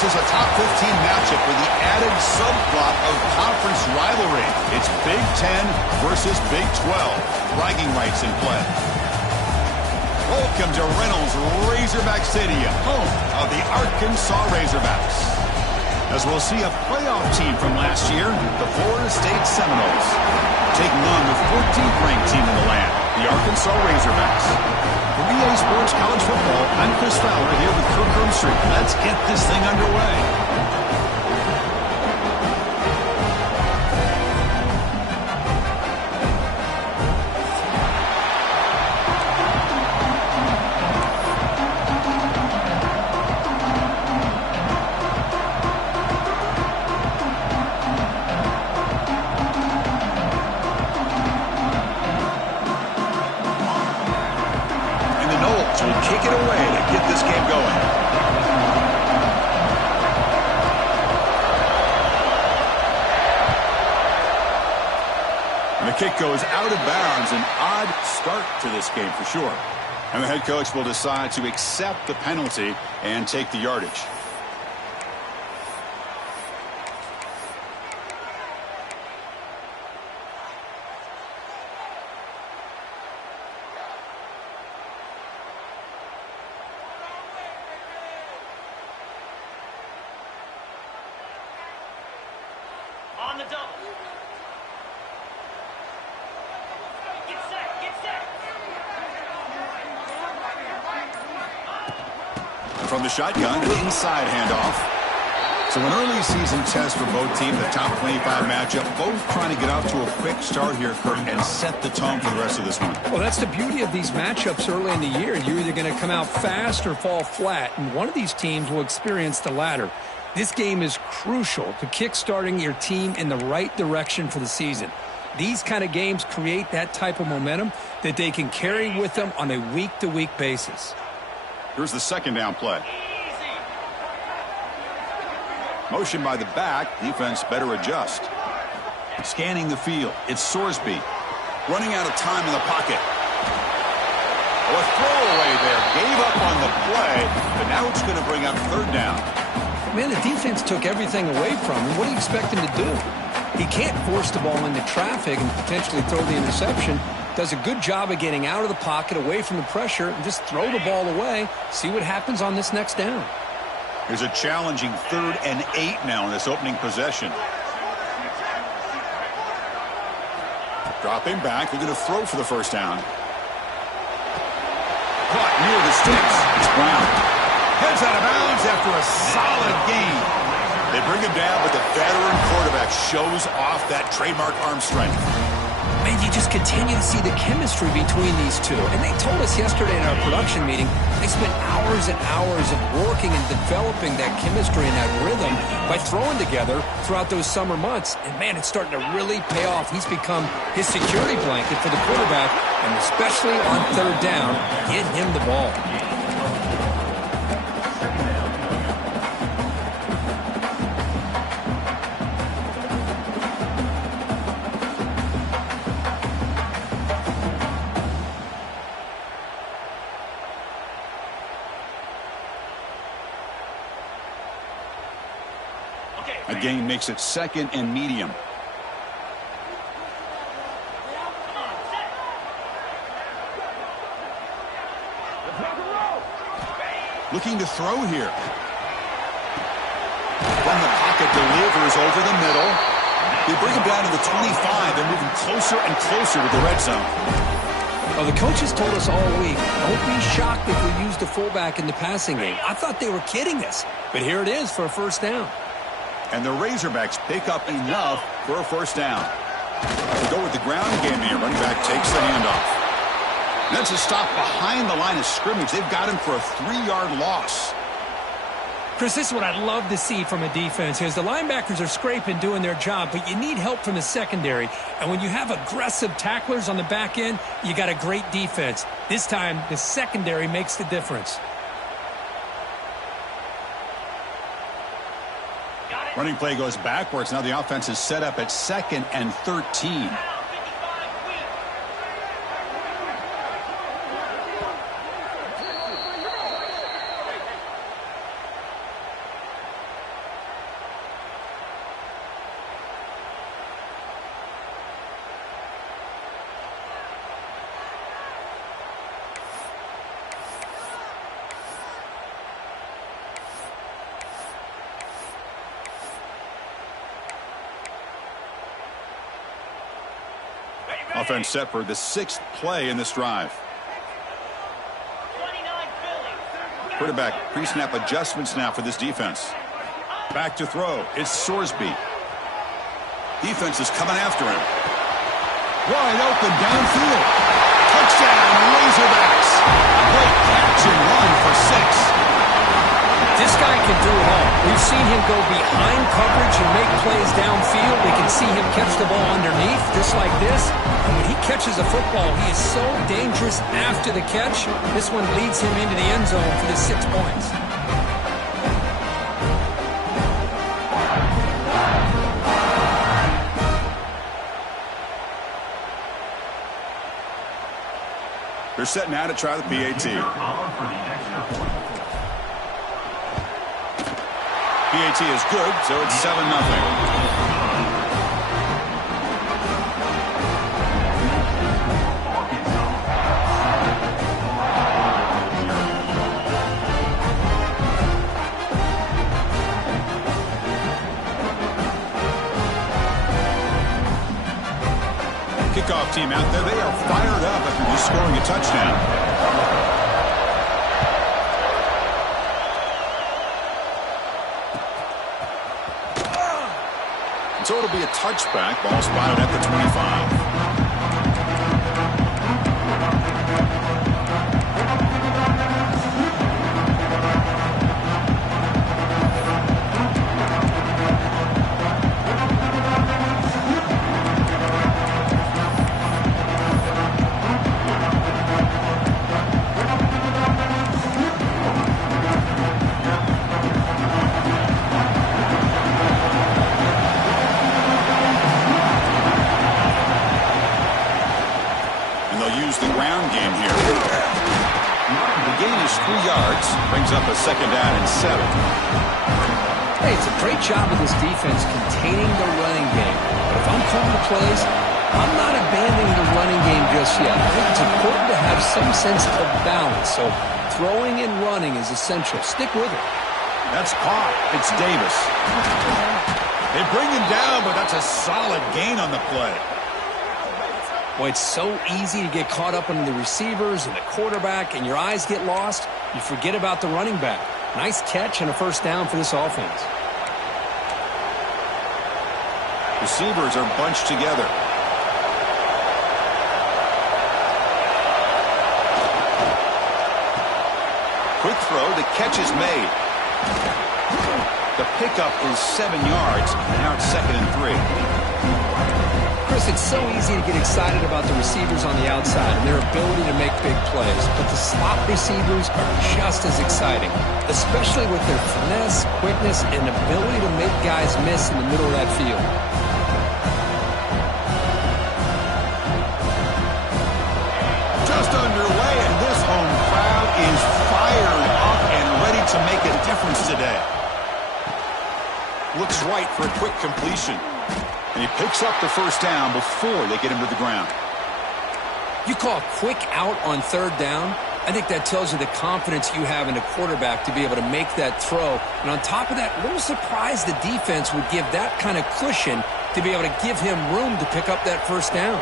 This is a top 15 matchup with the added subplot of conference rivalry. It's Big 10 versus Big 12. Bragging rights in play. Welcome to Reynolds Razorback Stadium, home of the Arkansas Razorbacks. As we'll see a playoff team from last year, the Florida State Seminoles, taking on the 14th ranked team in the land, the Arkansas Razorbacks. For EA Sports College Football, I'm Chris Fowler here with Kirk Herbstreit. Let's get this thing underway. Kick it away to get this game going. And the kick goes out of bounds. An odd start to this game for sure. And the head coach will decide to accept the penalty and take the yardage. On the double. Get set, get set. From the shotgun, an inside handoff. So an early season test for both teams, the top 25 matchup, both trying to get out to a quick start here, Kirk, and set the tone for the rest of this one. Well, that's the beauty of these matchups early in the year. You're either going to come out fast or fall flat, and one of these teams will experience the latter. This game is crucial to kick-starting your team in the right direction for the season. These kind of games create that type of momentum that they can carry with them on a week-to-week basis. Here's the second down play. Motion by the back. Defense better adjust. Scanning the field. It's Sorsby. Running out of time in the pocket. Oh, a throwaway there. Gave up on the play, but now it's going to bring up third down. Man, the defense took everything away from him. What do you expect him to do? He can't force the ball into traffic and potentially throw the interception. Does a good job of getting out of the pocket, away from the pressure, and just throw the ball away. See what happens on this next down. Here's a challenging 3rd and 8 now in this opening possession. Dropping back. They're going to throw for the first down. Caught near the sticks. It's Brown. Heads out of bounds after a solid gain. They bring him down, but the veteran quarterback shows off that trademark arm strength. Man, you just continue to see the chemistry between these two. And they told us yesterday in our production meeting, they spent hours and hours of working and developing that chemistry and that rhythm by throwing together throughout those summer months. And, man, it's starting to really pay off. He's become his security blanket for the quarterback, and especially on third down, get him the ball. A gain makes it 2nd and medium. Looking to throw here. From the pocket, delivers over the middle. They bring him down to the 25. They're moving closer and closer to the red zone. Well, the coaches told us all week, don't be shocked if we use the fullback in the passing game. I thought they were kidding us, but here it is for a first down. And the Razorbacks pick up enough for a first down. To go with the ground game here, running back takes the handoff. That's a stop behind the line of scrimmage. They've got him for a 3-yard loss. Chris, this is what I'd love to see from a defense is the linebackers are scraping, doing their job, but you need help from the secondary. And when you have aggressive tacklers on the back end, you got a great defense. This time, the secondary makes the difference. Running play goes backwards. Now the offense is set up at 2nd and 13. Offense set for the 6th play in this drive. 29 Philly. Quarterback pre-snap adjustments now for this defense. Back to throw. It's Sorsby. Defense is coming after him. Wide open downfield. Touchdown, Razorbacks. Great catch and run for 6. This guy can do it all. We've seen him go behind coverage and make plays downfield. We can see him catch the ball underneath, just like this. And when he catches a football, he is so dangerous after the catch. This one leads him into the end zone for the 6 points. They're set now to try the PAT. PAT is good, so it's 7-0. Kickoff team out there, they are fired up after just scoring a touchdown. So it'll be a touchback. Ball spotted at the 25. Up a 2nd down and 7. Hey, it's a great job of this defense containing the running game. But if I'm calling the plays, I'm not abandoning the running game just yet. I think it's important to have some sense of balance. So throwing and running is essential. Stick with it. That's caught. It's Davis. They bring him down, but that's a solid gain on the play. Boy, it's so easy to get caught up in the receivers and the quarterback, and your eyes get lost. You forget about the running back. Nice catch and a 1st down for this offense. Receivers are bunched together. Quick throw. The catch is made. The pickup is 7 yards. Now it's 2nd and 3. Chris, it's so easy to get excited about the receivers on the outside and their ability to make big plays, but the slot receivers are just as exciting, especially with their finesse, quickness, and ability to make guys miss in the middle of that field. Just underway, and this home crowd is fired up and ready to make a difference today. Looks right for a quick completion. And he picks up the 1st down before they get him to the ground. You call a quick out on 3rd down? I think that tells you the confidence you have in a quarterback to be able to make that throw. And on top of that, a little surprised the defense would give that kind of cushion to be able to give him room to pick up that 1st down.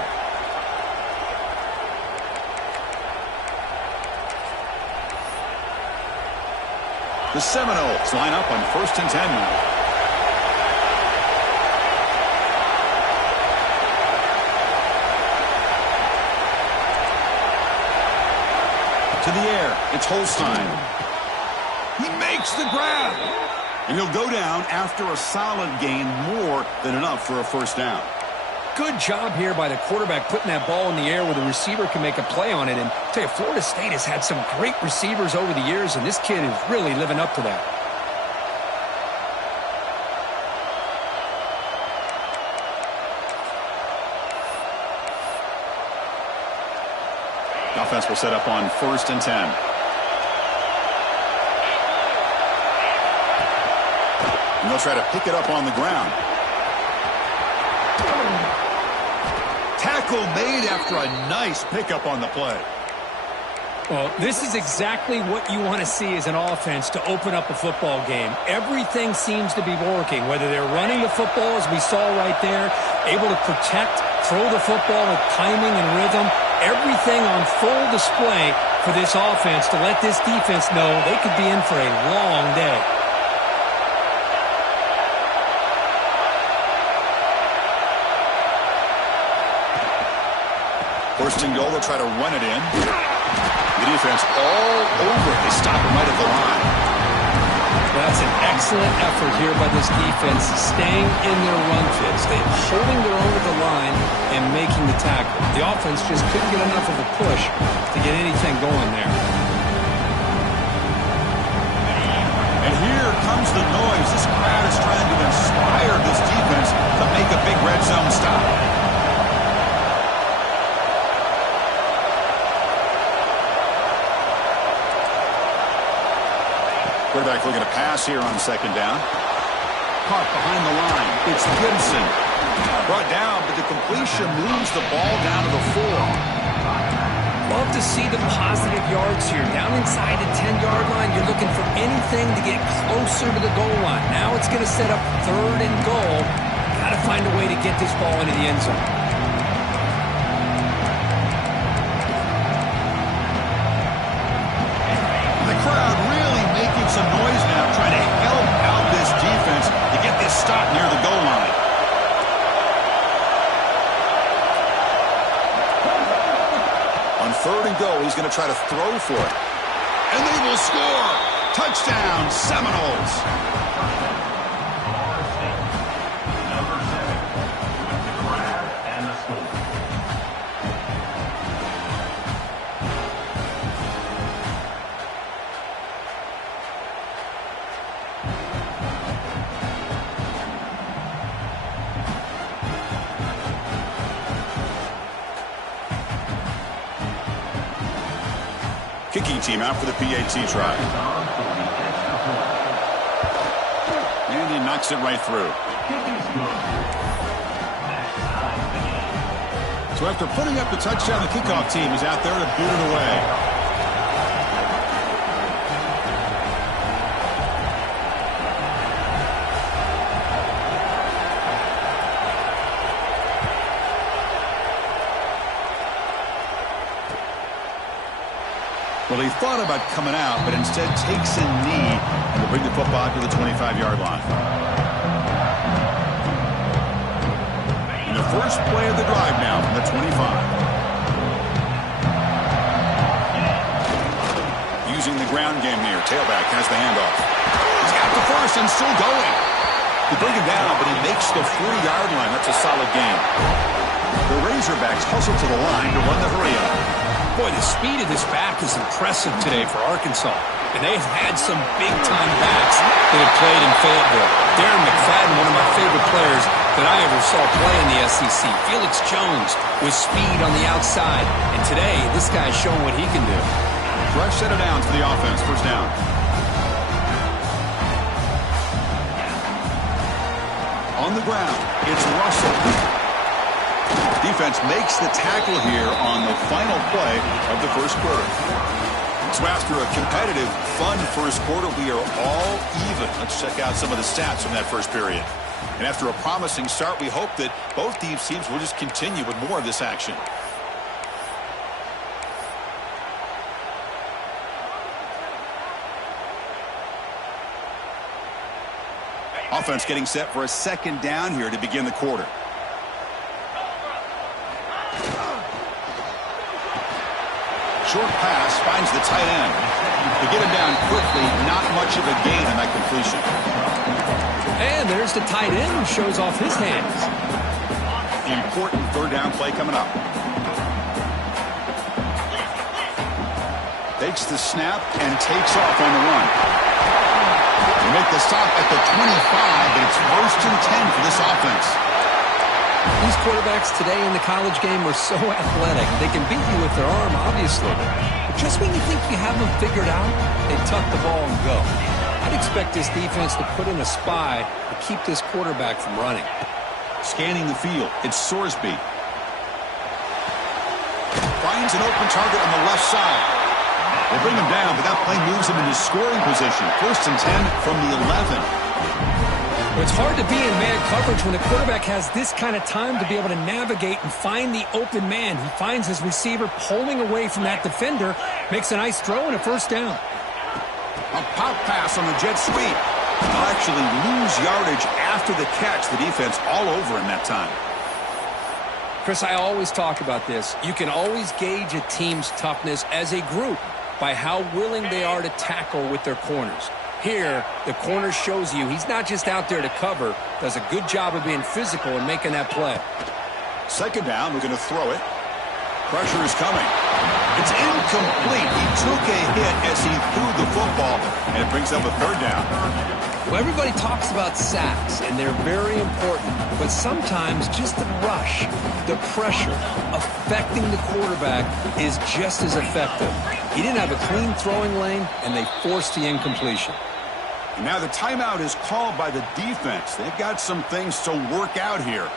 The Seminoles line up on 1st and 10 now. To the air, it's Holstein. He makes the grab. And he'll go down after a solid gain, more than enough for a 1st down. Good job here by the quarterback putting that ball in the air where the receiver can make a play on it. And I tell you, Florida State has had some great receivers over the years, and this kid is really living up to that. Offense will set up on 1st and 10. And they'll try to pick it up on the ground. Tackle made after a nice pickup on the play. Well, this is exactly what you want to see as an offense to open up a football game. Everything seems to be working, whether they're running the football, as we saw right there, able to protect, throw the football with timing and rhythm, everything on full display for this offense to let this defense know they could be in for a long day. First and goal, they'll try to run it in. The defense all over it. They stop him right at the line. That's an excellent effort here by this defense, staying in their run fits. They're holding their own at the line and making the tackle. The offense just couldn't get enough of a push to get anything going there. And here comes the noise. This crowd is trying to inspire this defense to make a big red zone stop. Quarterback looking to pass here on second down. Caught behind the line. It's Gibson. Brought down, but the completion moves the ball down to the 4. Love to see the positive yards here. Down inside the 10-yard line, you're looking for anything to get closer to the goal line. Now it's going to set up third and goal. Got to find a way to get this ball into the end zone. The crowd really making some noise now, trying to help out this defense to get this stop near the goal line. On third and goal, he's going to try to throw for it. And they will score! Touchdown, Seminoles! Kicking team out for the PAT try. And he knocks it right through. So after putting up the touchdown, the kickoff team is out there to boot it away. Well, he thought about coming out, but instead takes a knee and will bring the football to the 25-yard line. And the first play of the drive now from the 25. Using the ground game here. Tailback has the handoff. He's got the first and still going. They bring him down, but he makes the 40-yard line. That's a solid gain. The Razorbacks hustle to the line to run the hurry up. Boy, the speed of this back is impressive today for Arkansas. And they've had some big-time backs that have played in Fayetteville. Darren McFadden, one of my favorite players that I ever saw play in the SEC. Felix Jones with speed on the outside. And today, this guy's showing what he can do. Fresh set of downs for the offense. First down. On the ground, it's Russell. Defense makes the tackle here on the final play of the first quarter. So after a competitive, fun first quarter, we are all even. Let's check out some of the stats from that first period. And after a promising start, we hope that both these teams will just continue with more of this action. Offense getting set for a second down here to begin the quarter. Short pass finds the tight end. They get him down quickly, not much of a gain on that completion. And there's the tight end who shows off his hands. Important third down play coming up. Takes the snap and takes off on the run. They make the stop at the 25, but it's first and 10 for this offense. These quarterbacks today in the college game are so athletic. They can beat you with their arm, obviously. But just when you think you have them figured out, they tuck the ball and go. I'd expect this defense to put in a spy to keep this quarterback from running. Scanning the field, it's Sorsby. Finds an open target on the left side. They bring him down, but that play moves him into scoring position. 1st and 10 from the 11. Well, it's hard to be in man coverage when the quarterback has this kind of time to be able to navigate and find the open man. He finds his receiver pulling away from that defender, makes a nice throw and a 1st down. A pop pass on the jet sweep. They'll actually lose yardage after the catch. The defense all over him that time. Chris, I always talk about this. You can always gauge a team's toughness as a group by how willing they are to tackle with their corners. Here, the corner shows you he's not just out there to cover, does a good job of being physical and making that play. 2nd down, we're going to throw it. Pressure is coming. It's incomplete. He took a hit as he threw the football, and it brings up a 3rd down. Well, everybody talks about sacks, and they're very important. But sometimes just the rush, the pressure, affecting the quarterback is just as effective. He didn't have a clean throwing lane, and they forced the incompletion. And now the timeout is called by the defense. They've got some things to work out here.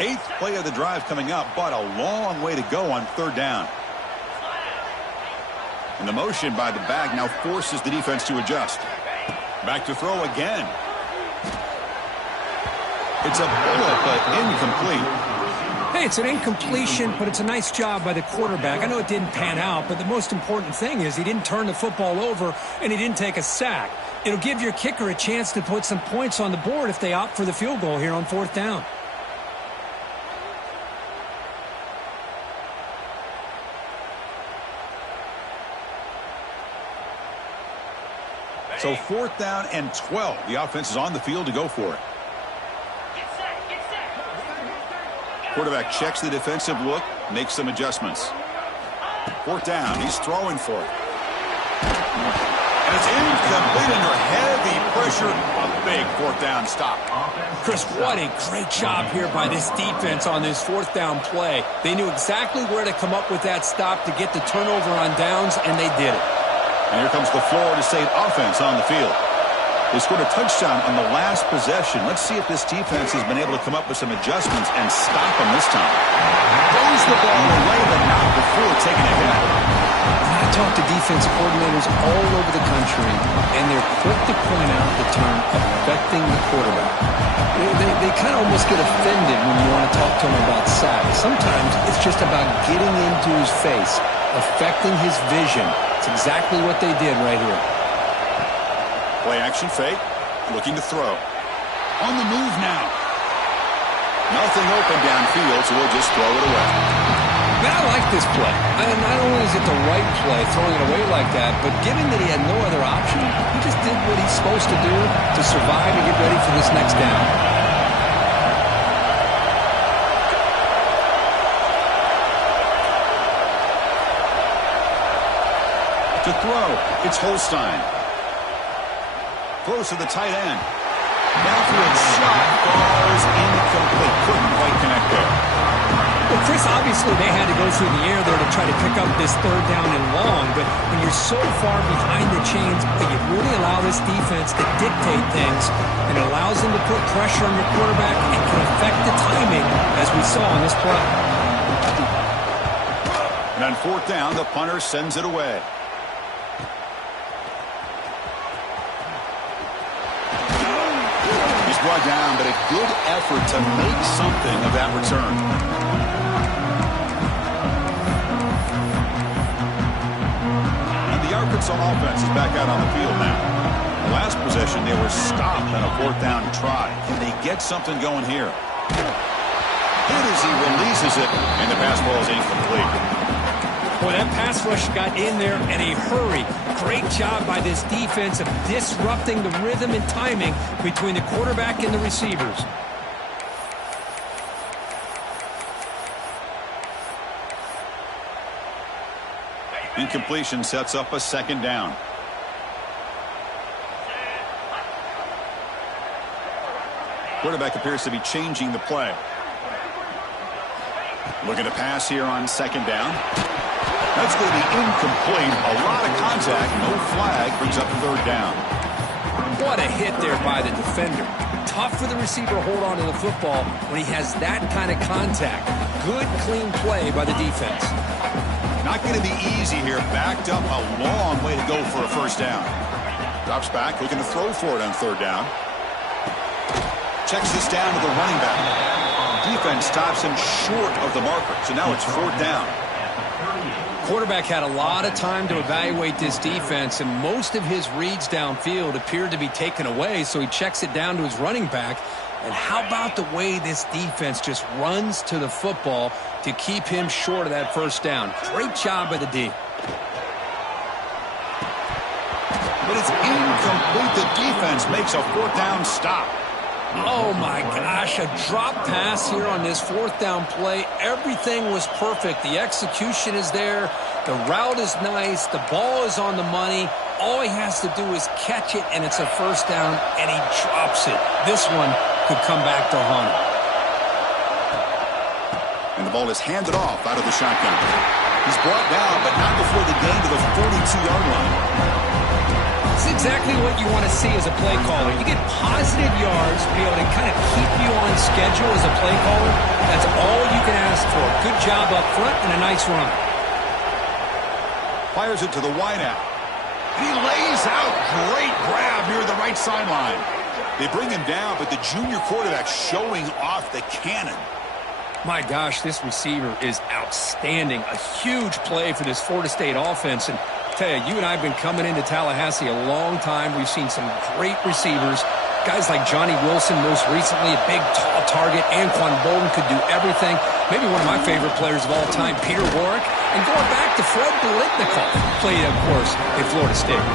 Eighth play of the drive coming up, but a long way to go on 3rd down. And the motion by the back now forces the defense to adjust. Back to throw again. It's a bullet, but incomplete. Hey, it's an incompletion, but it's a nice job by the quarterback. I know it didn't pan out, but the most important thing is he didn't turn the football over and he didn't take a sack. It'll give your kicker a chance to put some points on the board if they opt for the field goal here on 4th down. So 4th down and 12. The offense is on the field to go for it. Quarterback checks the defensive look, makes some adjustments. 4th down, he's throwing for it. And it's incomplete under heavy pressure. A big 4th down stop. Chris, what a great job here by this defense on this 4th down play. They knew exactly where to come up with that stop to get the turnover on downs, and they did it. And here comes the Florida State offense on the field. They scored a touchdown on the last possession. Let's see if this defense has been able to come up with some adjustments and stop them this time. Throws the ball away, but not before taking a hit. I talk to defensive coordinators all over the country, and they're quick to point out the term affecting the quarterback. They kind of almost get offended when you want to talk to them about sacks. Sometimes it's just about getting into his face, affecting his vision. It's exactly what they did right here. Play action fake, looking to throw. On the move now. Nothing open downfield, so we'll just throw it away. Man, I like this play. Not only is it the right play, throwing it away like that, but given that he had no other option, he just did what he's supposed to do to survive and get ready for this next down. To throw, it's Holstein. Throws to the tight end. Downfield shot falls incomplete. Couldn't quite connect there. Well, Chris, obviously they had to go through the air there to try to pick up this 3rd down and long, but when you're so far behind the chains, you really allow this defense to dictate things, and it allows them to put pressure on your quarterback and can affect the timing, as we saw on this play. And on 4th down, the punter sends it away. Brought down, but a good effort to make something of that return. And the Arkansas offense is back out on the field now. The last possession, they were stopped on a 4th down try. Can they get something going here? Hit as he releases it, and the pass ball is incomplete. Boy, that pass rush got in there in a hurry. Great job by this defense of disrupting the rhythm and timing between the quarterback and the receivers. Incompletion sets up a 2nd down. Quarterback appears to be changing the play. Looking to pass here on 2nd down. That's going to be incomplete. A lot of contact contact. No flag. Brings up 3rd down. What a hit there by the defender. Tough for the receiver to hold on to the football when he has that kind of contact. Good, clean play by the defense. Not going to be easy here. Backed up a long way to go for a 1st down. Drops back, looking to throw for it on 3rd down. Checks this down to the running back. Defense stops him short of the marker, so now it's 4th down. Quarterback had a lot of time to evaluate this defense, and most of his reads downfield appeared to be taken away, so he checks it down to his running back. And how about the way this defense just runs to the football to keep him short of that 1st down? Great job by the D. But it's incomplete. The defense makes a 4th down stop. Oh, my gosh, a drop pass here on this 4th down play. Everything was perfect. The execution is there. The route is nice. The ball is on the money. All he has to do is catch it, and it's a 1st down, and he drops it. This one could come back to haunt him. And the ball is handed off out of the shotgun. He's brought down, but not before the gain to the 42-yard line. It's exactly what you want to see as a play caller. You get positive yards to be able to kind of keep you on schedule as a play caller. That's all you can ask for. Good job up front and a nice run. Fires it to the wideout. He lays out. Great grab near the right sideline. They bring him down, but the junior quarterback showing off the cannon. My gosh, this receiver is outstanding. A huge play for this Florida State offense. And I tell you, you and I have been coming into Tallahassee a long time. We've seen some great receivers. Guys like Johnny Wilson, most recently, a big, tall target. Anquan Bolden could do everything. Maybe one of my favorite players of all time, Peter Warrick. And going back to Fred Biletnikoff, played, of course, at Florida State.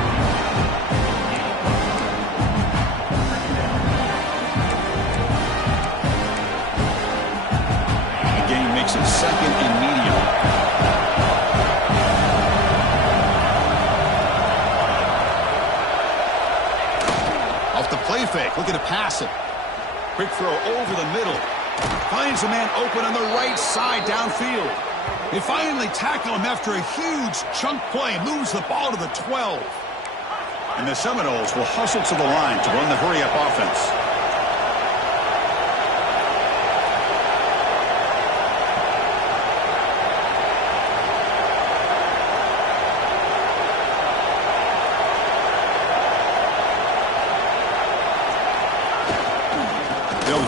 Makes it 2nd and medium. Off the play fake, looking to pass it. Quick throw over the middle. Finds a man open on the right side downfield. They finally tackle him after a huge chunk play. Moves the ball to the 12. And the Seminoles will hustle to the line to run the hurry-up offense.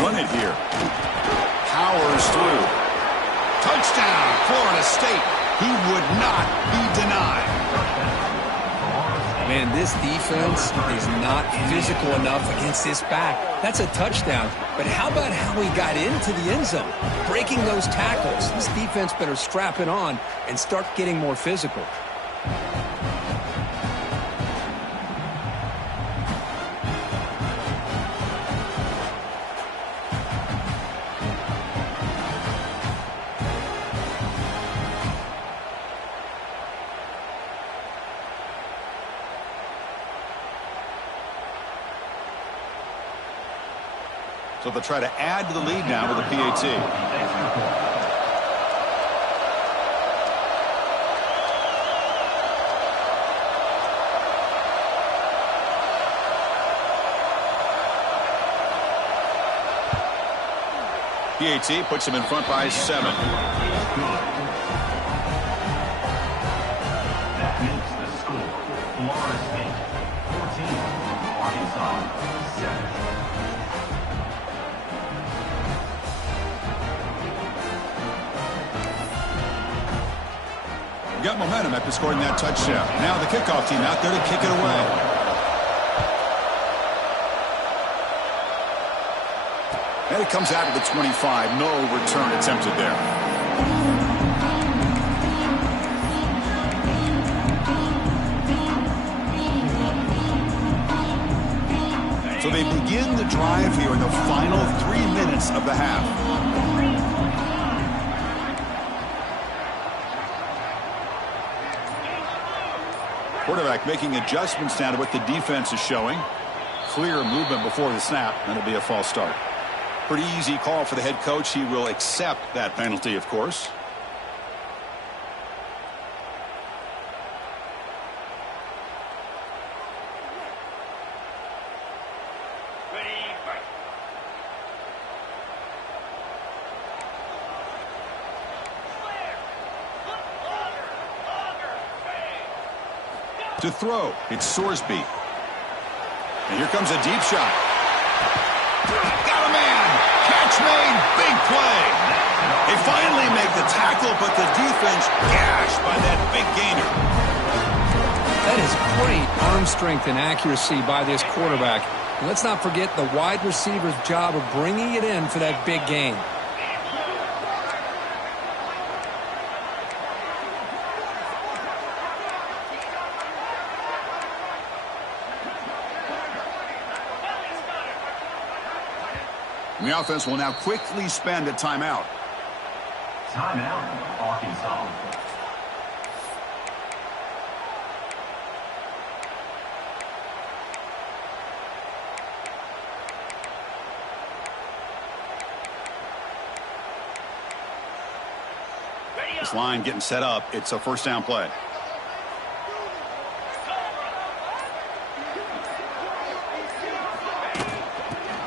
Run it here. Powers through. Touchdown, Florida State. He would not be denied. Man, this defense is not physical enough against this back. That's a touchdown. But how about how he got into the end zone? Breaking those tackles. This defense better strap it on and start getting more physical. So they'll try to add to the lead now with a PAT. PAT puts him in front by 7. That makes the score. Florida State 14, Arkansas 7. Got momentum after scoring that touchdown. Now the kickoff team out there to kick it away. And it comes out of the 25. No return attempted there. So they begin the drive here in the final 3 minutes of the half. Quarterback making adjustments down to what the defense is showing. Clear movement before the snap, and it'll be a false start. Pretty easy call for the head coach. He will accept that penalty, of course. To throw, it's Sorsby. And here comes a deep shot. Got a man. Catch made. Big play. They finally make the tackle, but the defense gashed by that big gainer. That is great arm strength and accuracy by this quarterback. And let's not forget the wide receiver's job of bringing it in for that big gain. The offense will now quickly spend a timeout. Timeout, Arkansas. This line getting set up. It's a first down play.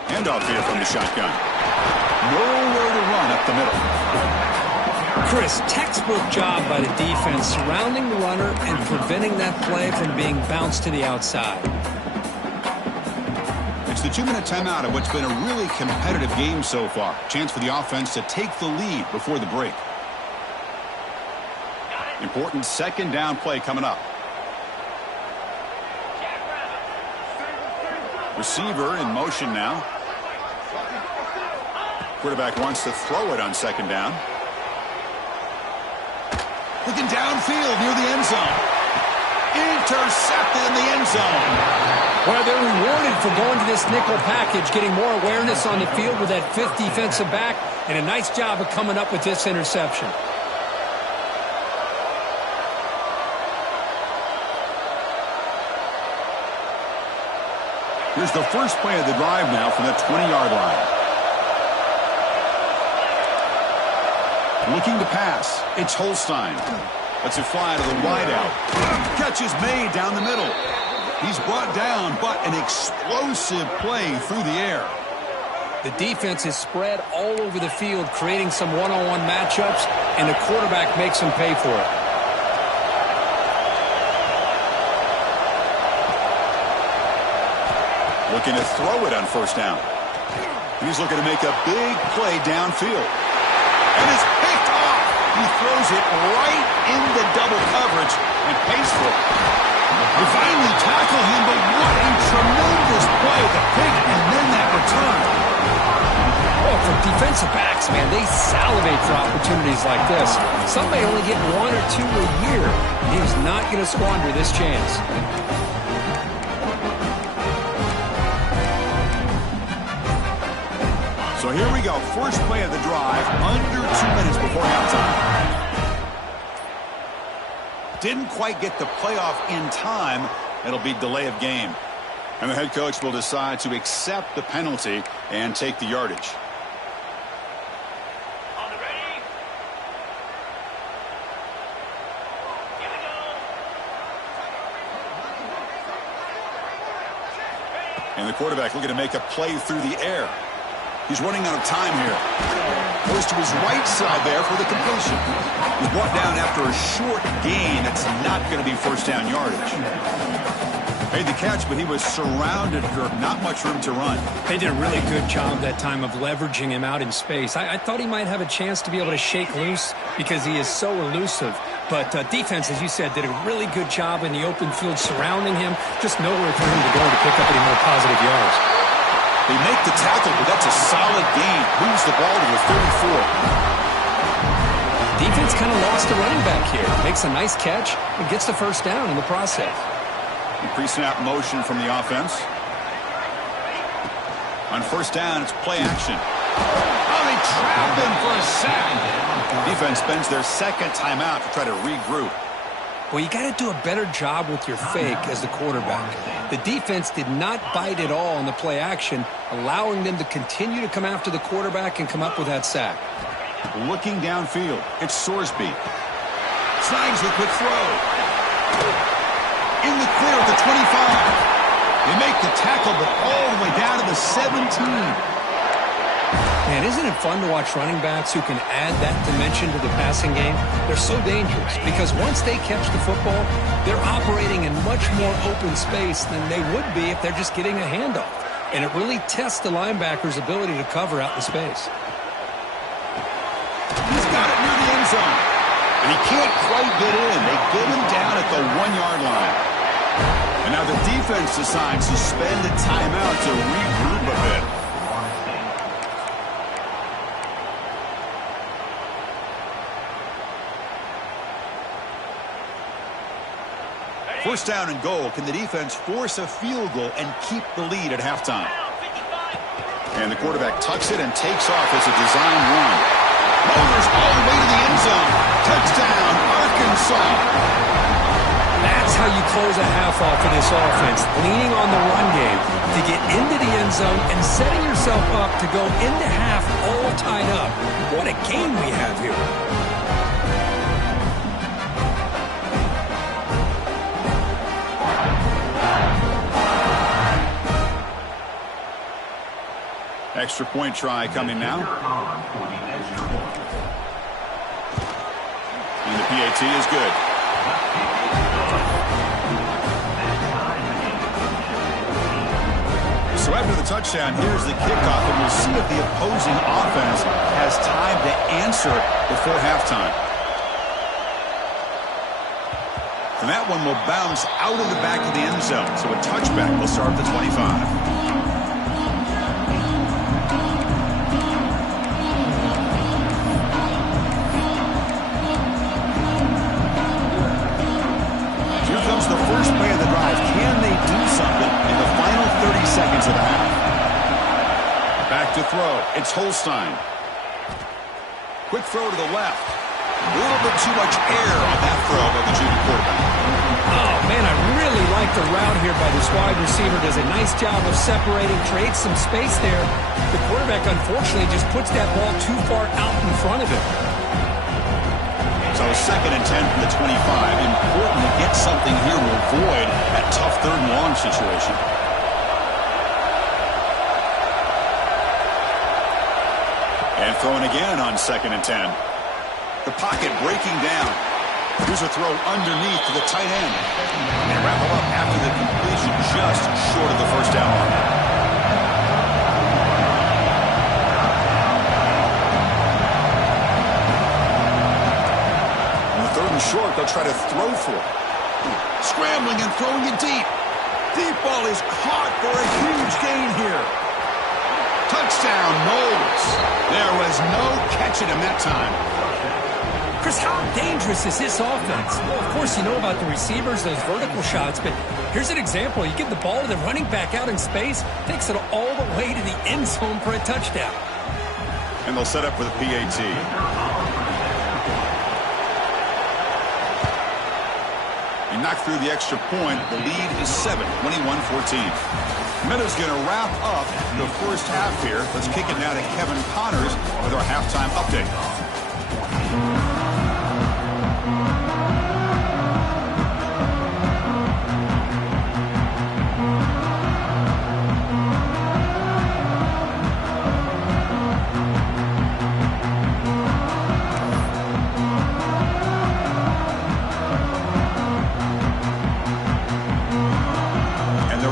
Handoff here from the shotgun. Nowhere to run up the middle. Chris, textbook job by the defense surrounding the runner and preventing that play from being bounced to the outside. It's the 2-minute timeout of what's been a really competitive game so far. Chance for the offense to take the lead before the break. Important second down play coming up. Receiver in motion now. Quarterback wants to throw it on second down. Looking downfield near the end zone. Intercepted in the end zone. Well, they're rewarded for going to this nickel package, getting more awareness on the field with that fifth defensive back, and a nice job of coming up with this interception. Here's the first play of the drive now from the 20-yard line. Looking to pass. It's Holstein. Lets it fly to the wideout. Catch is made down the middle. He's brought down, but an explosive play through the air. The defense is spread all over the field, creating some one-on-one matchups, and the quarterback makes them pay for it. Looking to throw it on first down. He's looking to make a big play downfield. And it's picked off. He throws it right into double coverage and pays for it. They finally tackle him, but what a tremendous play. The pick and then that return. Well, for defensive backs, man, they salivate for opportunities like this. Some may only get one or two a year. He's not going to squander this chance. So here we go. First play of the drive, under 2 minutes before halftime. Didn't quite get the playoff in time. It'll be delay of game. And the head coach will decide to accept the penalty and take the yardage. On the ready. Here we go. And the quarterback looking to make a play through the air. He's running out of time here. Goes to his right side there for the completion. He's brought down after a short gain. That's not going to be first down yardage. Made the catch, but he was surrounded for not much room to run. They did a really good job that time of leveraging him out in space. I thought he might have a chance to be able to shake loose because he is so elusive. But defense, as you said, did a really good job in the open field surrounding him. Just nowhere for him to go to pick up any more positive yards. They make the tackle, but that's a solid gain. Moves the ball to the 34. Defense kind of lost a running back here. Makes a nice catch and gets the first down in the process. Pre-snap motion from the offense. On first down, it's play action. Oh, they trap him for a sack. Defense spends their second timeout to try to regroup. Well, you got to do a better job with your fake as the quarterback. The defense did not bite at all on the play action, allowing them to continue to come after the quarterback and come up with that sack. Looking downfield, it's Sorsby. Snags the quick throw. In the clear at the 25. They make the tackle, but all the way down to the 17. Man, isn't it fun to watch running backs who can add that dimension to the passing game? They're so dangerous because once they catch the football, they're operating in much more open space than they would be if they're just getting a handoff. And it really tests the linebacker's ability to cover out in space. He's got it near the end zone. And he can't quite get in. They get him down at the 1-yard line. And now the defense decides to spend a timeout to regroup a bit. First down and goal. Can the defense force a field goal and keep the lead at halftime? And the quarterback tucks it and takes off as a design run. Motors all the way to the end zone. Touchdown, Arkansas. That's how you close a half off of this offense, leaning on the run game to get into the end zone and setting yourself up to go into half all tied up. What a game we have here. Extra point try coming now. And the PAT is good. So after the touchdown, here's the kickoff, and we'll see if the opposing offense has time to answer before halftime. And that one will bounce out of the back of the end zone. So a touchback will start at the 25. The first play of the drive. Can they do something in the final 30 seconds of the half? Back to throw. It's Holstein. Quick throw to the left. A little bit too much air on that throw by the junior quarterback. Oh, man, I really like the route here by this wide receiver. Does a nice job of separating, creates some space there. The quarterback, unfortunately, just puts that ball too far out in front of him. So 2nd and 10 from the 25. Important to get something here to avoid that tough 3rd and long situation. And throwing again on 2nd and 10. The pocket breaking down. Here's a throw underneath to the tight end. And wrap him up after the completion just short of the first down line. Short, they'll try to throw for it. Scrambling and throwing it deep. Deep ball is caught for a huge gain here. Touchdown, Knowles. There was no catching him that time. Chris, how dangerous is this offense? Well, of course, you know about the receivers, those vertical shots, but here's an example. You give the ball to the running back out in space, takes it all the way to the end zone for a touchdown. And they'll set up with a PAT. Knocked through the extra point. The lead is 7, 21-14. Meadows going to wrap up the first half here. Let's kick it now to Kevin Connors with our halftime update.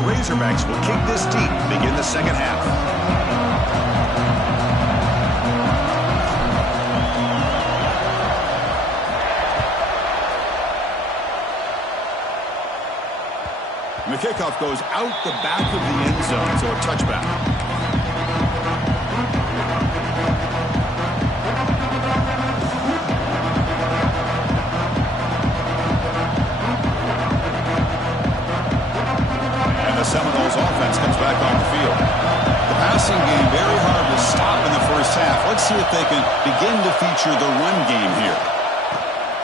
Razorbacks will kick this deep to begin the second half. And the kickoff goes out the back of the end zone, so a touchback. Seminoles offense comes back on the field. The passing game very hard to stop in the first half. Let's see if they can begin to feature the run game here.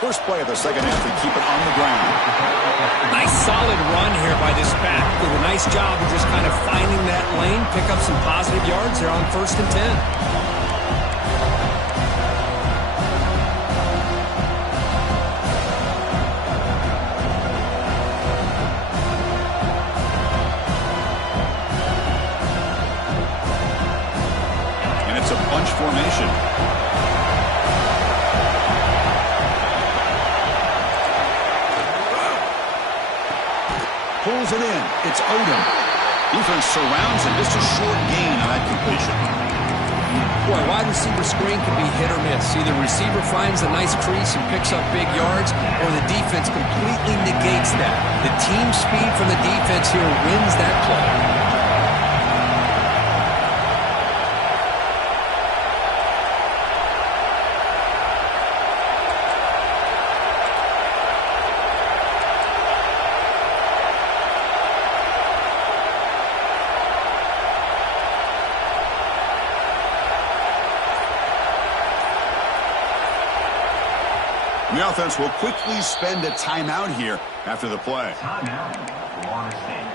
First play of the second half, they keep it on the ground. Nice solid run here by this back. Did a nice job of just kind of finding that lane, pick up some positive yards there on 1st and 10. pulls it in. It's Odom. Defense surrounds him. Just a short gain on that completion. Boy, wide receiver screen can be hit or miss. Either receiver finds a nice crease and picks up big yards, or the defense completely negates that. The team speed from the defense here wins that play. The offense will quickly spend a timeout here after the play. Timeout, Florida State.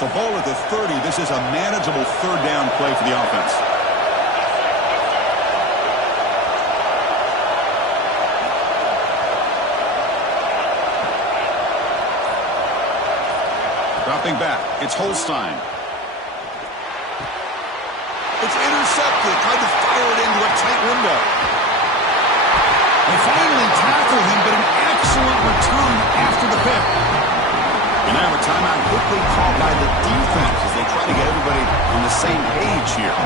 So ball at the 30. This is a manageable third down play for the offense. Dropping back, it's Holstein. It's intercepted, tried to fire it into a tight window. They finally tackle him, but an excellent return after the pick. And now a timeout quickly called by the defense as they try to get everybody on the same page here.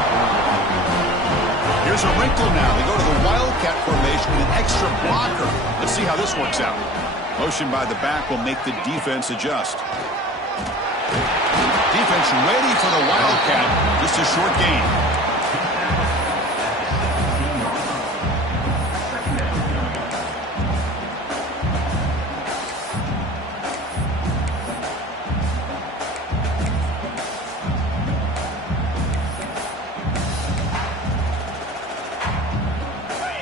Here's a wrinkle now. They go to the Wildcat formation with an extra blocker. Let's see how this works out. Motion by the back will make the defense adjust. Defense ready for the Wildcat. Just a short gain.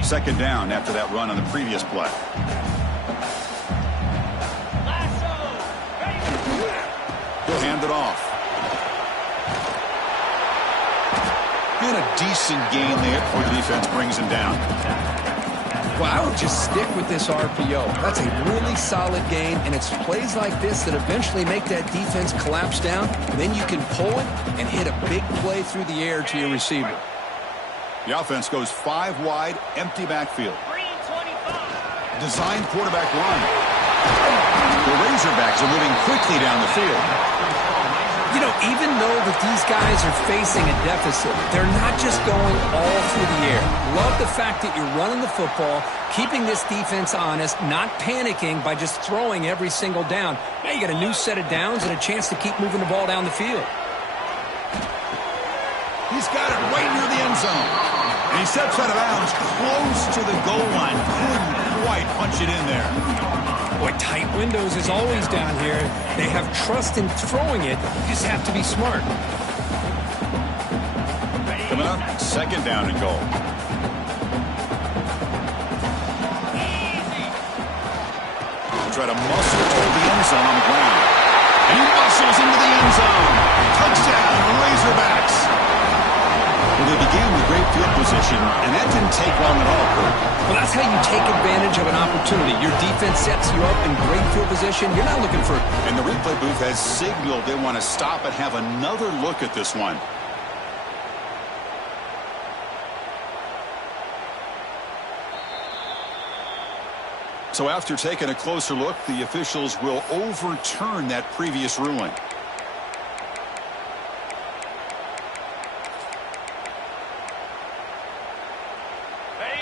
Second down after that run on the previous play. He'll hand it off. And a decent gain there before the defense brings him down. Well, I would just stick with this RPO. That's a really solid gain, and it's plays like this that eventually make that defense collapse down. Then you can pull it and hit a big play through the air to your receiver. The offense goes 5 wide, empty backfield. Green 25. Designed quarterback run. The Razorbacks are moving quickly down the field. You know, even though that these guys are facing a deficit, they're not just going all through the air. Love the fact that you're running the football, keeping this defense honest, not panicking by just throwing every single down. Now you got a new set of downs and a chance to keep moving the ball down the field. He's got it right near the end zone. And he steps out of bounds close to the goal line. Couldn't quite punch it in there. Boy, tight windows is always down here. They have trust in throwing it. You just have to be smart. Coming up, second down and goal. Try to muscle toward the end zone on the ground. And he muscles into the end zone. Touchdown, Razorbacks. Well, they began with great field position, and that didn't take long at all, Kurt. Well, that's how you take advantage of an opportunity. Your defense sets you up in great field position. You're not looking for... And the replay booth has signaled they want to stop and have another look at this one. So after taking a closer look, the officials will overturn that previous ruling.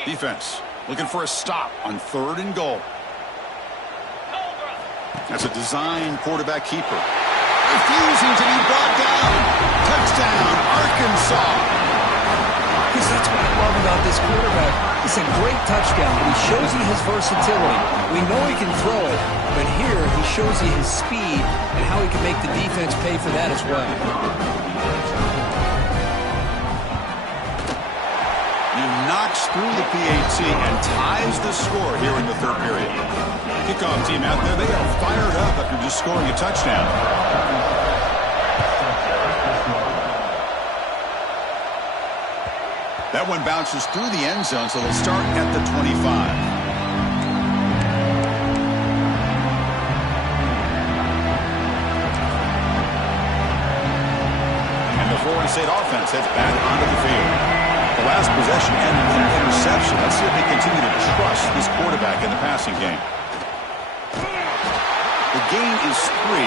Defense looking for a stop on third and goal. That's a design quarterback keeper. Refusing to be brought down. Touchdown, Arkansas. Because that's what I love about this quarterback. It's a great touchdown, but he shows you his versatility. We know he can throw it, but here he shows you his speed and how he can make the defense pay for that as well. He knocks through the PAT and ties the score here in the third period. Kickoff team out there, they are fired up after just scoring a touchdown. That one bounces through the end zone, so they'll start at the 25. And the Florida State offense heads back onto the field. The last possession ended in an interception. Let's see if they continue to trust this quarterback in the passing game. The gain is 3.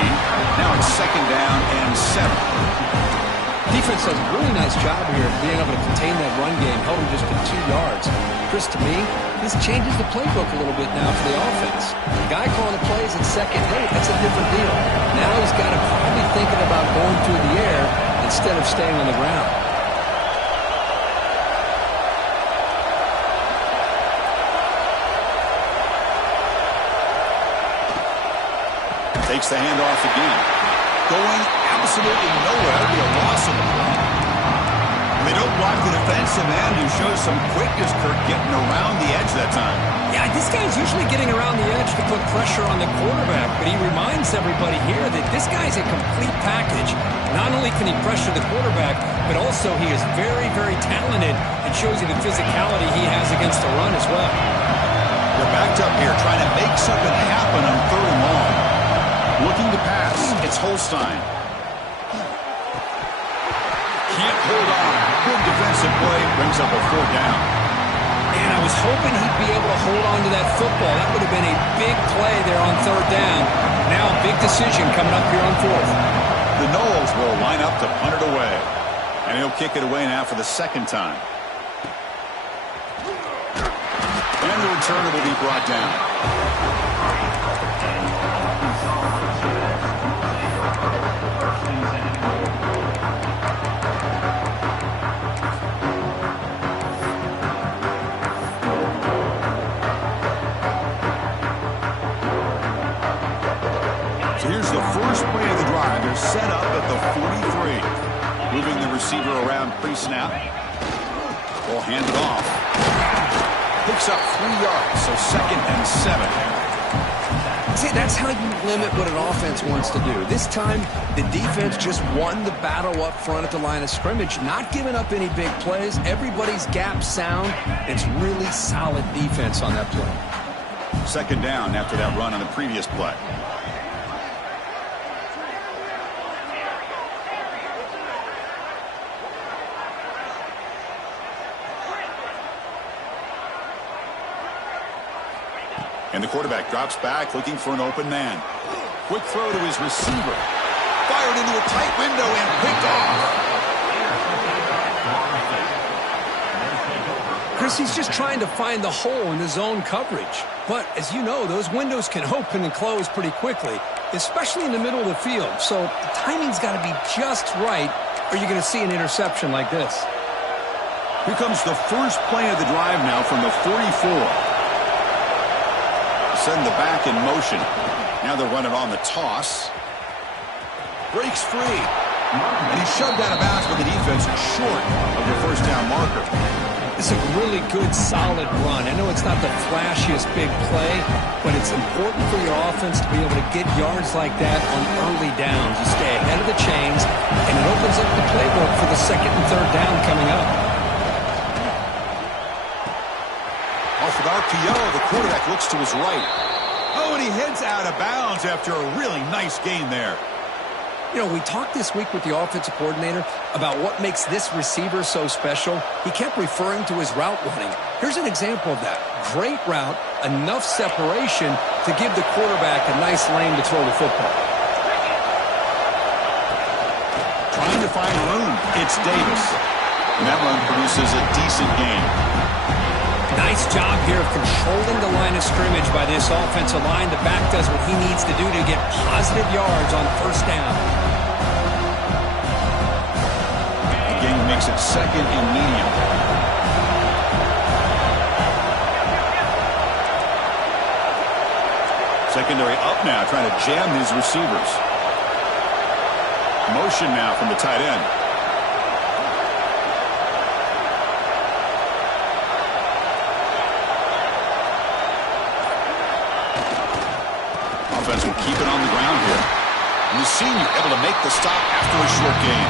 Now it's 2nd down and 7. Defense does a really nice job here of being able to contain that run game, held him just to 2 yards. Chris, to me, this changes the playbook a little bit now for the offense. The guy calling the plays at second, hey, that's a different deal. Now he's got to probably thinking about going through the air instead of staying on the ground. Takes the handoff again. Going absolutely nowhere. That'll be a loss of the play. They don't block the defensive end, who shows some quickness, Kirk, getting around the edge that time. Yeah, this guy's usually getting around the edge to put pressure on the quarterback, but he reminds everybody here that this guy's a complete package. Not only can he pressure the quarterback, but also he is very, very talented and shows you the physicality he has against the run as well. They're backed up here trying to make something happen on 3rd and long. Looking to pass. It's Holstein. Can't hold on. Good defensive play. Brings up a 4th down. And I was hoping he'd be able to hold on to that football. That would have been a big play there on 3rd down. Now a big decision coming up here on 4th. The Knowles will line up to punt it away. And he'll kick it away now for the 2nd time. And the returner will be brought down. Here's the first play of the drive. They're set up at the 43. Moving the receiver around pre-snap. Will hand it off. Picks up 3 yards, so 2nd and 7. See, that's how you limit what an offense wants to do. This time, the defense just won the battle up front at the line of scrimmage, not giving up any big plays. Everybody's gap sound. It's really solid defense on that play. 2nd down after that run on the previous play. And the quarterback drops back, looking for an open man. Quick throw to his receiver. Fired into a tight window and picked off. Chris, he's just trying to find the hole in the zone coverage. But, as you know, those windows can open and close pretty quickly, especially in the middle of the field. So the timing's got to be just right, or you're going to see an interception like this. Here comes the first play of the drive now from the 44. Send the back in motion. Now they're running on the toss. Breaks free. And he shoved out of bounds with the defense short of the 1st down marker. It's a really good, solid run. I know it's not the flashiest big play, but it's important for your offense to be able to get yards like that on early downs. You stay ahead of the chains, and it opens up the playbook for the 2nd and 3rd down coming up. Off with RPO, the quarterback looks to his right. Oh, and he heads out of bounds after a really nice gain there. You know, we talked this week with the offensive coordinator about what makes this receiver so special. He kept referring to his route running. Here's an example of that. Great route, enough separation to give the quarterback a nice lane to throw the football. Trying to find room. It's Davis. And that run produces a decent gain. Nice job here of controlling the line of scrimmage by this offensive line. The back does what he needs to do to get positive yards on 1st down. The gain makes it 2nd and medium. Secondary up now, trying to jam his receivers. Motion now from the tight end. Offense will keep it on the ground here. And the senior able to make the stop after a short gain.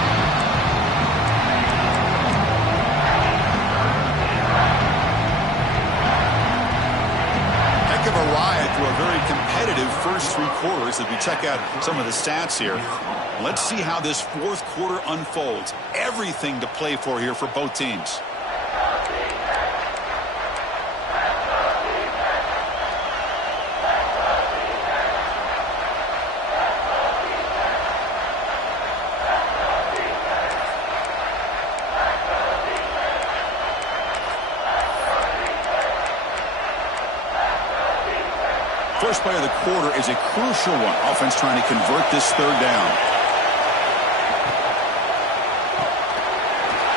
Heck of a ride through a very competitive first 3 quarters as we check out some of the stats here. Let's see how this 4th quarter unfolds. Everything to play for here for both teams. First play of the quarter is a crucial one. Offense trying to convert this third down.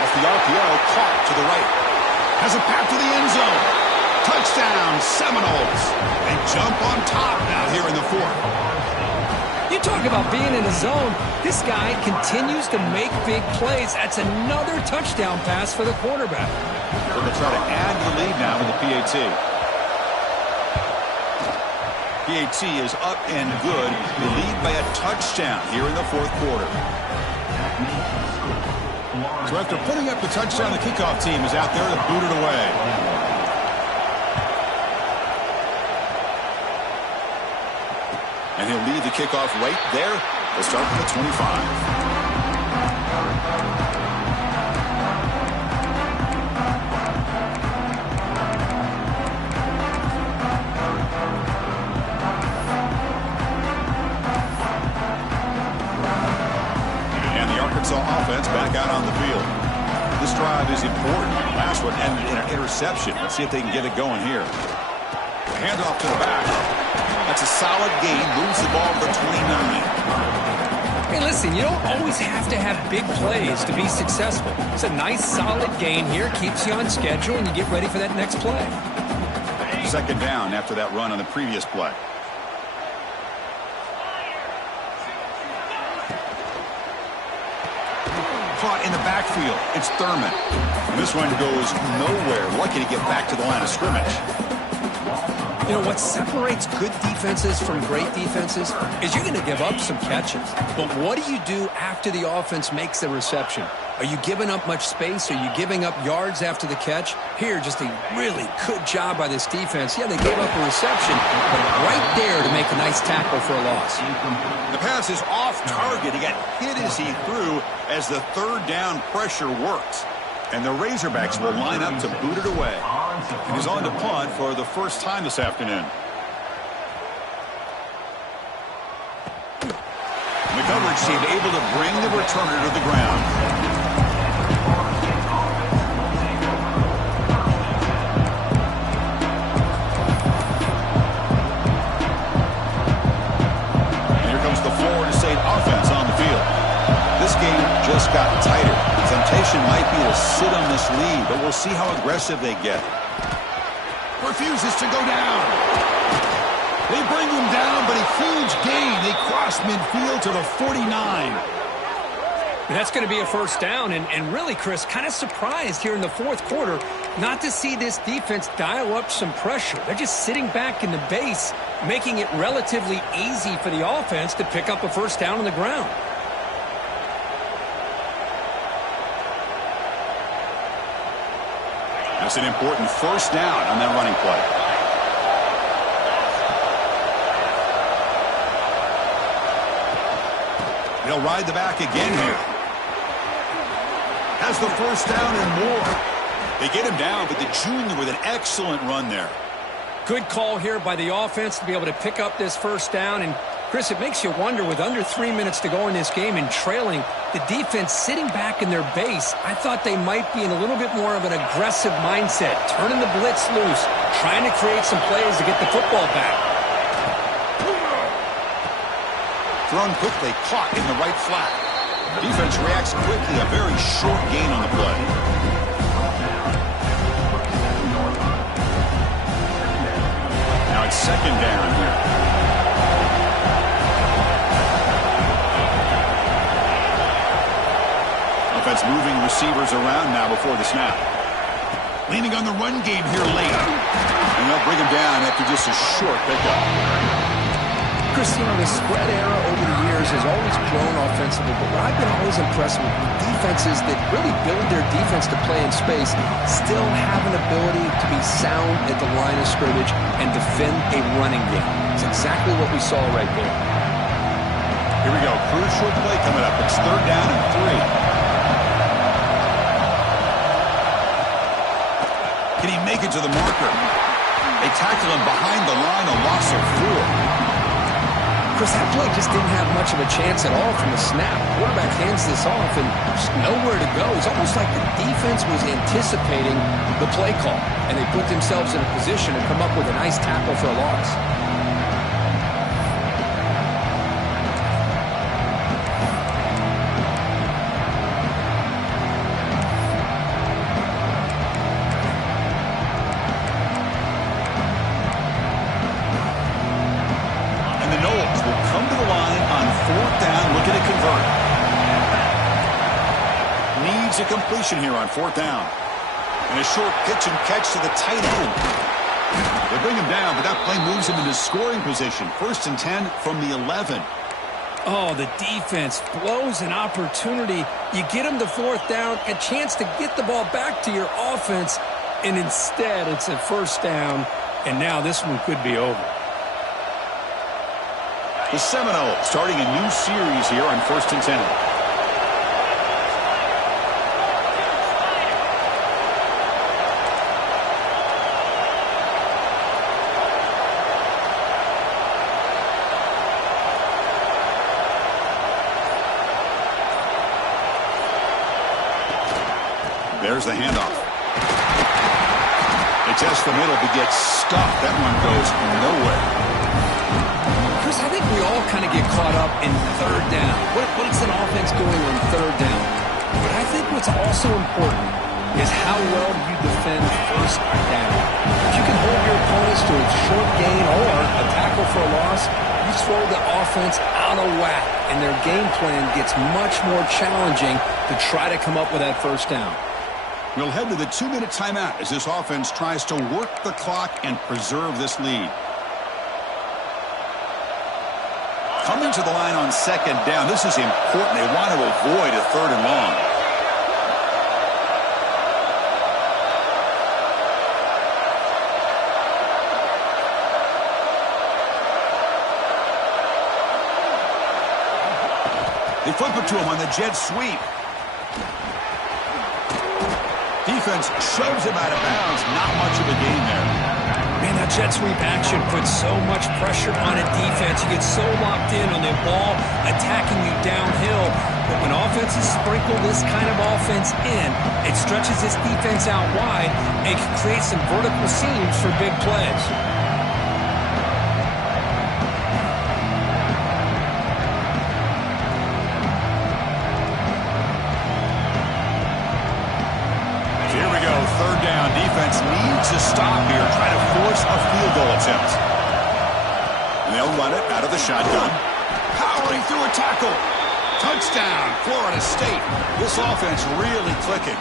Off the RPO, caught to the right. Has a path to the end zone. Touchdown, Seminoles. They jump on top now here in the fourth. You talk about being in a zone. This guy continues to make big plays. That's another touchdown pass for the quarterback. They're going to try to add to the lead now with the PAT. PAT is up and good. They lead by a touchdown here in the fourth quarter. So after putting up the touchdown, the kickoff team is out there to boot it away. And he'll lead the kickoff right there. They'll start from the 25. Offense back out on the field. This drive is important. Last one ended in an interception. Let's see if they can get it going here. Handoff to the back. That's a solid gain. Moves the ball to the 29. Hey, listen, you don't always have to have big plays to be successful. It's a nice, solid gain here. Keeps you on schedule, and you get ready for that next play. Second down after that run on the previous play. Caught in the backfield. It's Thurman. And this one goes nowhere. Lucky to get back to the line of scrimmage. You know, what separates good defenses from great defenses is you're going to give up some catches. But what do you do after the offense makes the reception? Are you giving up much space? Are you giving up yards after the catch? Here, just a really good job by this defense. Yeah, they gave up a reception, but right there to make a nice tackle for a loss. The pass is off target. He got hit as he threw as the third down pressure works. And the Razorbacks will line up to boot it away. And he's on to punt for the first time this afternoon. And the coverage team able to bring the returner to the ground. Offense on the field. This game just got tighter. Temptation might be to sit on this lead, but we'll see how aggressive they get. Refuses to go down. They bring him down, but a huge gain. They cross midfield to the 49. That's going to be a first down, and really, Chris, kind of surprised here in the fourth quarter not to see this defense dial up some pressure. They're just sitting back in the base, making it relatively easy for the offense to pick up a first down on the ground. That's an important first down on that running play. They'll ride the back again here. Has the first down and more. They get him down, but the junior with an excellent run there. Good call here by the offense to be able to pick up this first down. And, Chris, it makes you wonder, with under 3 minutes to go in this game and trailing, the defense sitting back in their base, I thought they might be in a little bit more of an aggressive mindset, turning the blitz loose, trying to create some plays to get the football back. Thrown quickly, caught in the right flat. Defense reacts quickly, a very short gain on the play. Now it's second down here. Offense moving receivers around now before the snap. Leaning on the run game here late. And they'll bring him down after just a short pickup. Chris, you know, the spread era over the years has always grown offensively, but what I've been always impressed with defenses that really build their defense to play in space still have an ability to be sound at the line of scrimmage and defend a running game. It's exactly what we saw right there. Here we go. Crucial play coming up. It's third down and 3. Can he make it to the marker? They tackle him behind the line, a loss of 4. Chris, that play just didn't have much of a chance at all from the snap. Quarterback hands this off and there's nowhere to go. It's almost like the defense was anticipating the play call, and they put themselves in a position to come up with a nice tackle for a loss. needs a completion here on 4th down. And a short pitch and catch to the tight end. They bring him down, but that play moves him into scoring position. 1st and 10 from the 11. Oh, the defense blows an opportunity. You get them to 4th down, a chance to get the ball back to your offense, and instead it's a 1st down, and now this one could be over. The Seminoles starting a new series here on 1st and 10. There's the handoff. They test the middle, but gets stuffed. That one goes nowhere. Chris, I think we all kind of get caught up in 3rd down. What's an offense doing on 3rd down? But I think what's also important is how well you defend 1st down. If you can hold your opponents to a short gain or a tackle for a loss, you throw the offense out of whack, and their game plan gets much more challenging to try to come up with that 1st down. We'll head to the 2-minute timeout as this offense tries to work the clock and preserve this lead. Coming to the line on 2nd down. This is important. They want to avoid a 3rd and long. They flip it to him on the jet sweep. Defense shoves him out of bounds. Not much of a gain there. Man, that jet sweep action puts so much pressure on a defense. You get so locked in on the ball attacking you downhill. But when offenses sprinkle this kind of offense in, it stretches this defense out wide and can create some vertical seams for big plays. Needs to stop here, try to force a field goal attempt. And they'll run it out of the shotgun. Powering through a tackle. Touchdown, Florida State. This offense really clicking.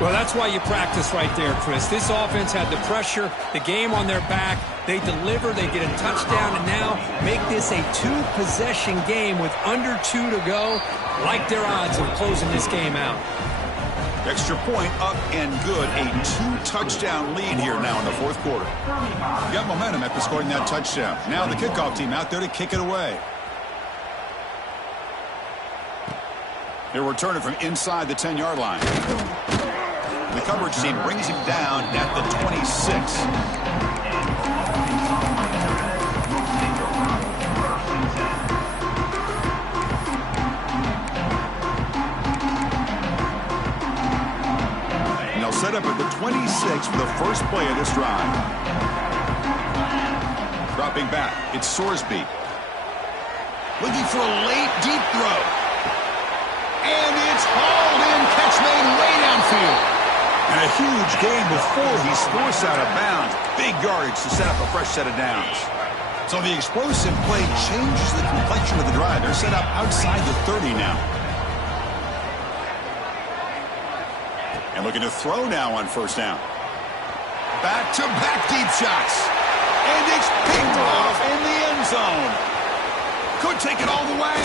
Well, that's why you practice right there, Chris. This offense had the pressure, the game on their back. They deliver, they get a touchdown, and now make this a 2-possession game with under 2 to go. Like their odds of closing this game out. Extra point up and good. A 2-touchdown lead here now in the 4th quarter. Got momentum after scoring that touchdown. Now the kickoff team out there to kick it away. He'll return it from inside the 10-yard line. The coverage team brings him down at the 26. Set up at the 26 for the first play of this drive. Dropping back, it's Sorsby. Looking for a late, deep throw. And it's hauled in, catch made way downfield. And a huge gain before he's forced out of bounds. Big yardage to set up a fresh set of downs. So the explosive play changes the complexion of the drive. They're set up outside the 30 now. And looking to throw now on 1st down. Back-to-back deep shots. And it's picked off in the end zone. Could take it all the way.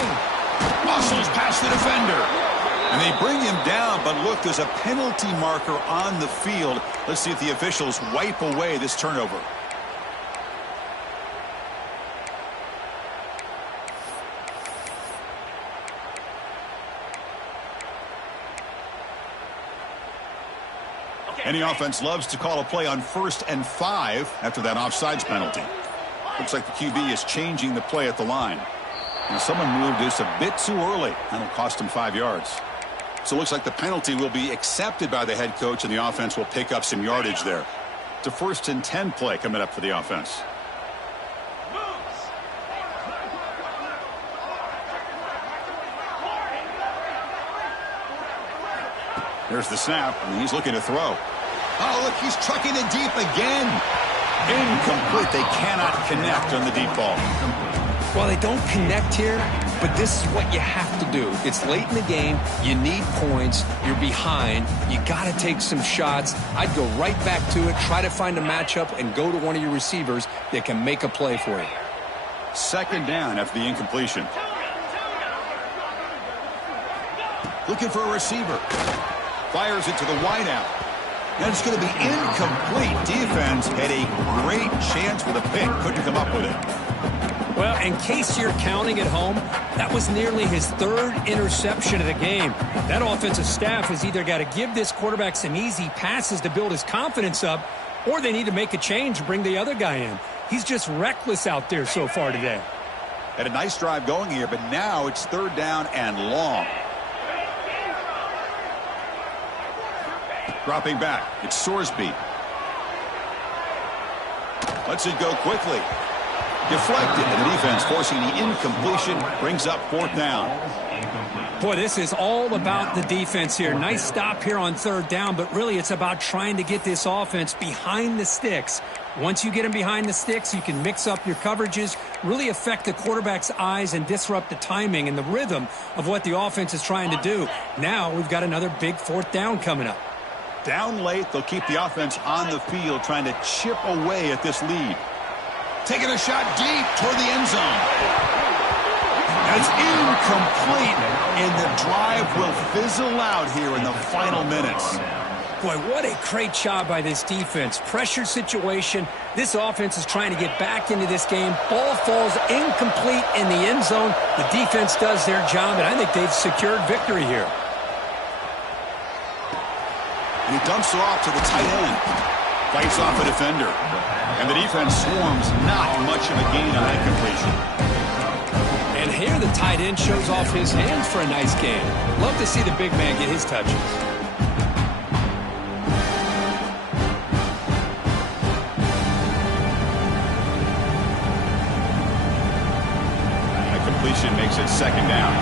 Muscles past the defender. And they bring him down, but look, there's a penalty marker on the field. Let's see if the officials wipe away this turnover. Any offense loves to call a play on 1st and 5 after that offsides penalty. Looks like the QB is changing the play at the line. And someone moved this a bit too early. That'll cost him 5 yards. So it looks like the penalty will be accepted by the head coach, and the offense will pick up some yardage there. It's a 1st and 10 play coming up for the offense. There's the snap, and he's looking to throw. Oh, look, he's trucking it deep again. Incomplete. They cannot connect on the deep ball. Well, they don't connect here. but this is what you have to do. It's late in the game. You need points. You're behind. You got to take some shots. I'd go right back to it, try to find a matchup, and go to one of your receivers that can make a play for you. Second down after the incompletion. Looking for a receiver. Fires it to the wideout. And it's going to be incomplete. Defense had a great chance for the pick. Couldn't come up with it. Well, in case you're counting at home, that was nearly his third interception of the game. That offensive staff has either got to give this quarterback some easy passes to build his confidence up, or they need to make a change and bring the other guy in. He's just reckless out there so far today. Had a nice drive going here, but now it's third down and long. Dropping back, it's Sorsby. Lets it go quickly. Deflected, and the defense forcing the incompletion brings up fourth down. Boy, this is all about the defense here. Nice stop here on third down, but really it's about trying to get this offense behind the sticks. Once you get them behind the sticks, you can mix up your coverages, really affect the quarterback's eyes and disrupt the timing and the rhythm of what the offense is trying to do. Now we've got another big fourth down coming up. Down late, they'll keep the offense on the field trying to chip away at this lead. Taking a shot deep toward the end zone. And it's incomplete, and the drive will fizzle out here in the final minutes. Boy, what a great job by this defense. Pressure situation. This offense is trying to get back into this game. Ball falls incomplete in the end zone. The defense does their job, and I think they've secured victory here. And he dumps it off to the tight end. Fights off a defender. And the defense swarms, not much of a gain on that completion. And here the tight end shows off his hands for a nice game. Love to see the big man get his touches. That completion makes it second down.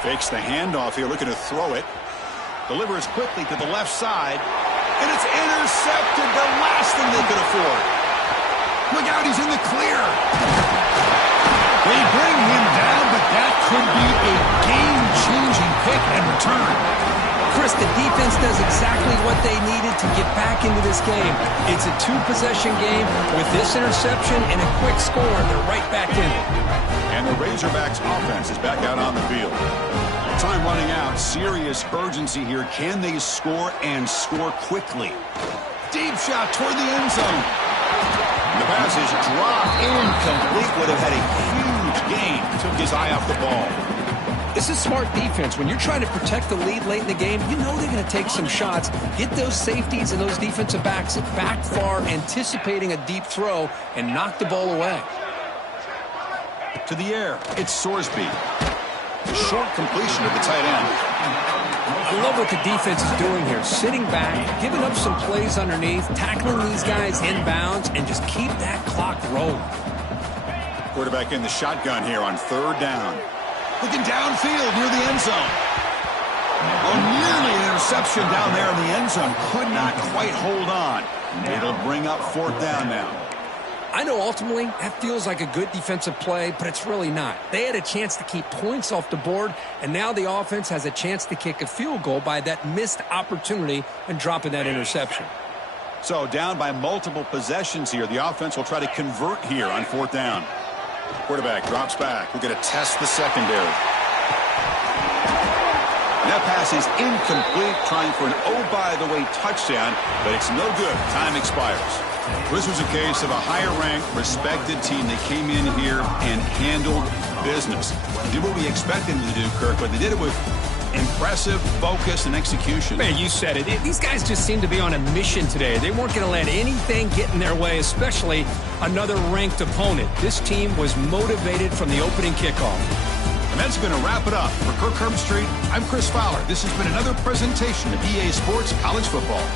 Fakes the handoff here, looking to throw it. Delivers quickly to the left side. And it's intercepted, the last thing they could afford. Look out, he's in the clear. They bring him down, but that could be a game-changing pick and return. Chris, the defense does exactly what they needed to get back into this game. It's a two-possession game. With this interception and a quick score, they're right back in it. And the Razorbacks offense is back out on the field. Time running out. Serious urgency here. Can they score and score quickly? Deep shot toward the end zone. The pass is dropped incomplete. Would have had a huge gain. Took his eye off the ball. This is smart defense. When you're trying to protect the lead late in the game, you know they're going to take some shots, get those safeties and those defensive backs back far, anticipating a deep throw, and knock the ball away. To the air, it's Sorsby. Short completion to the tight end. I love what the defense is doing here. Sitting back, giving up some plays underneath, tackling these guys inbounds, and just keep that clock rolling. Quarterback in the shotgun here on third down. Looking downfield near the end zone. Oh, nearly an interception down there in the end zone. Could not quite hold on. It'll bring up fourth down now. I know ultimately that feels like a good defensive play, but it's really not. They had a chance to keep points off the board, and now the offense has a chance to kick a field goal by that missed opportunity and dropping that interception. So down by multiple possessions here. The offense will try to convert here on fourth down. Quarterback drops back. We're going to test the secondary. That pass is incomplete, trying for an oh-by-the-way touchdown, but it's no good. Time expires. This was a case of a higher-ranked, respected team that came in here and handled business. They did what we expected them to do, Kirk, but they did it with impressive focus and execution. Man, you said it. These guys just seem to be on a mission today. They weren't going to let anything get in their way, especially another ranked opponent. This team was motivated from the opening kickoff. And that's going to wrap it up. For Kirk Herbstreit, I'm Chris Fowler. This has been another presentation of EA Sports College Football.